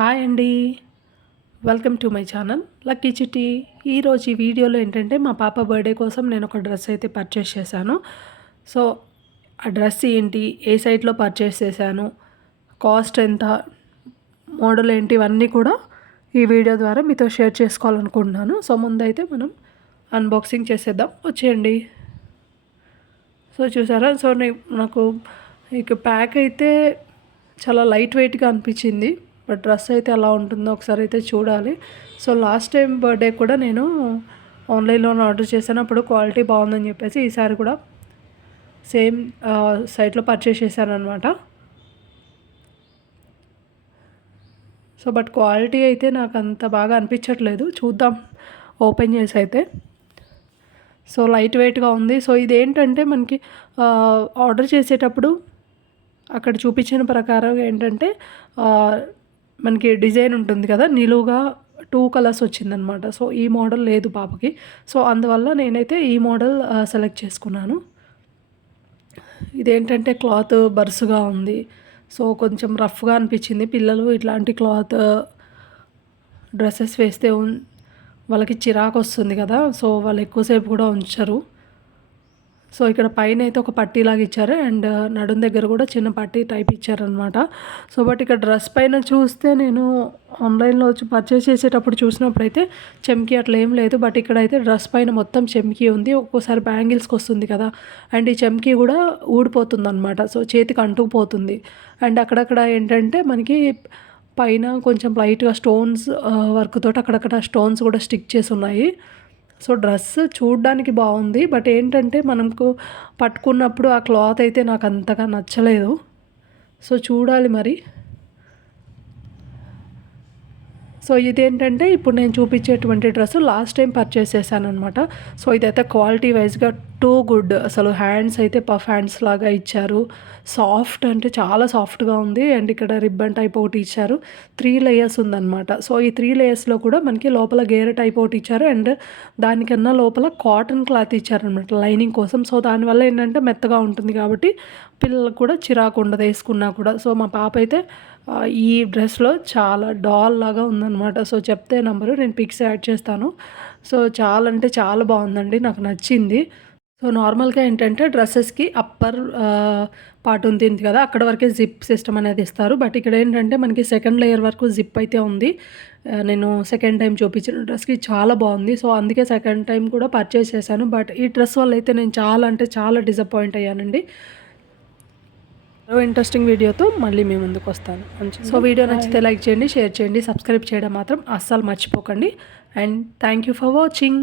Hi అండి. Welcome to my channel lucky Chitti ఈరోజు ఈ వీడియోలో ఏంటంటే మా పాప బర్త్డే కోసం నేను ఒక డ్రెస్ అయితే పర్చేస్ చేశాను. సో ఆ డ్రెస్ ఏంటి ఏ సైట్లో పర్చేస్ చేశాను కాస్ట్ ఎంత మోడల్ ఏంటి ఇవన్నీ కూడా ఈ వీడియో ద్వారా మీతో షేర్ చేసుకోవాలనుకుంటున్నాను. సో ముందైతే మనం అన్బాక్సింగ్ చేసేద్దాం. వచ్చేయండి. సో చూసారా? సో నాకు ఇక ప్యాక్ అయితే చాలా లైట్ వెయిట్గా అనిపించింది. బట్ డ్రెస్ అయితే ఎలా ఉంటుందో ఒకసారి అయితే చూడాలి. సో లాస్ట్ టైం బర్త్డే కూడా నేను ఆన్లైన్లో ఆర్డర్ చేశాను. అప్పుడు క్వాలిటీ బాగుందని చెప్పేసి ఈసారి కూడా సేమ్ సైట్లో పర్చేస్ చేశాను అనమాట సో బట్ క్వాలిటీ అయితే నాకు అంత బాగా అనిపించట్లేదు. చూద్దాం. ఓపెన్ చేసి అయితే. సో లైట్ వెయిట్గా ఉంది. సో ఇదేంటంటే మనకి ఆర్డర్ చేసేటప్పుడు అక్కడ చూపించిన ప్రకారం ఏంటంటే మనకి డిజైన్ ఉంటుంది కదా నిలువుగా టూ కలర్స్ వచ్చిందనమాట. సో ఈ మోడల్ లేదు పాపకి. సో అందువల్ల నేనైతే ఈ మోడల్ సెలెక్ట్ చేసుకున్నాను. ఇదేంటంటే క్లాత్ బరుసుగా ఉంది. సో కొంచెం రఫ్గా అనిపించింది. పిల్లలు ఇట్లాంటి క్లాత్ డ్రెస్సెస్ వేస్తే వాళ్ళకి చిరాకు వస్తుంది కదా. సో వాళ్ళు ఎక్కువసేపు కూడా ఉంచరు. సో ఇక్కడ పైన అయితే ఒక పట్టీలాగా ఇచ్చారు. అండ్ నడుం దగ్గర కూడా చిన్న పట్టీ టైప్ ఇచ్చారనమాట సో బట్ ఇక్కడ డ్రెస్ పైన చూస్తే నేను ఆన్లైన్లో వచ్చి పర్చేస్ చేసేటప్పుడు చూసినప్పుడు అయితే చెమ్కి అట్లా ఏం లేదు. బట్ ఇక్కడ అయితే డ్రెస్ పైన మొత్తం చెమ్కి ఉంది. ఒక్కోసారి బ్యాంగిల్స్కి వస్తుంది కదా. అండ్ ఈ చెమ్కి కూడా ఊడిపోతుంది అనమాట సో చేతికి అంటుకుపోతుంది. అండ్ అక్కడక్కడ ఏంటంటే మనకి పైన కొంచెం లైట్గా స్టోన్స్ వర్క్ తోటి అక్కడక్కడ స్టోన్స్ కూడా స్టిక్ చేసి ఉన్నాయి. సో డ్రెస్ చూడడానికి బాగుంది బట్ ఏంటంటే మనకు పట్టుకున్నప్పుడు ఆ క్లాత్ అయితే నాకు అంతగా నచ్చలేదు. సో చూడాలి మరి. సో ఇదేంటంటే ఇప్పుడు నేను చూపించేటువంటి డ్రెస్ లాస్ట్ టైం పర్చేస్ చేశాను అనమాట సో ఇదైతే క్వాలిటీ వైజ్గా టూ గుడ్ అసలు హ్యాండ్స్ అయితే పఫ్ హ్యాండ్స్ లాగా ఇచ్చారు. సాఫ్ట్ అంటే చాలా సాఫ్ట్గా ఉంది. అండ్ ఇక్కడ రిబ్బన్ టైప్ ఒకటి ఇచ్చారు. త్రీ లేయర్స్ ఉందన్నమాట. సో ఈ త్రీ లేయర్స్లో కూడా మనకి లోపల గేర టైప్ ఒకటి ఇచ్చారు. అండ్ దానికన్నా లోపల కాటన్ క్లాత్ ఇచ్చారనమాట లైనింగ్ కోసం. సో దానివల్ల ఏంటంటే మెత్తగా ఉంటుంది కాబట్టి పిల్లలకు కూడా చిరాకు ఉండదు వేసుకున్నా కూడా. సో మా పాప అయితే ఈ డ్రెస్లో చాలా డాల్ లాగా ఉందన్నమాట. సో చెప్తే నంబరు నేను పిక్స్ యాడ్ చేస్తాను. సో చాలా అంటే చాలా బాగుందండి. నాకు నచ్చింది. సో నార్మల్గా ఏంటంటే డ్రెస్సెస్కి అప్పర్ పార్ట్ ఉంది కదా అక్కడ వరకే జిప్ సిస్టమ్ అనేది ఇస్తారు. బట్ ఇక్కడ ఏంటంటే మనకి సెకండ్ లేయర్ వరకు జిప్ అయితే ఉంది. నేను సెకండ్ టైం చూపించిన డ్రెస్కి చాలా బాగుంది. సో అందుకే సెకండ్ టైం కూడా పర్చేస్ చేశాను. బట్ ఈ డ్రెస్ వల్ల అయితే నేను చాలా అంటే చాలా డిసప్పాయింట్ అయ్యానండి. మరో ఇంట్రెస్టింగ్ వీడియోతో మళ్ళీ మీ ముందుకు వస్తాను. సో వీడియో నచ్చితే లైక్ చేయండి షేర్ చేయండి సబ్స్క్రైబ్ చేయడం మాత్రం అస్సలు మర్చిపోకండి. And thank you for watching.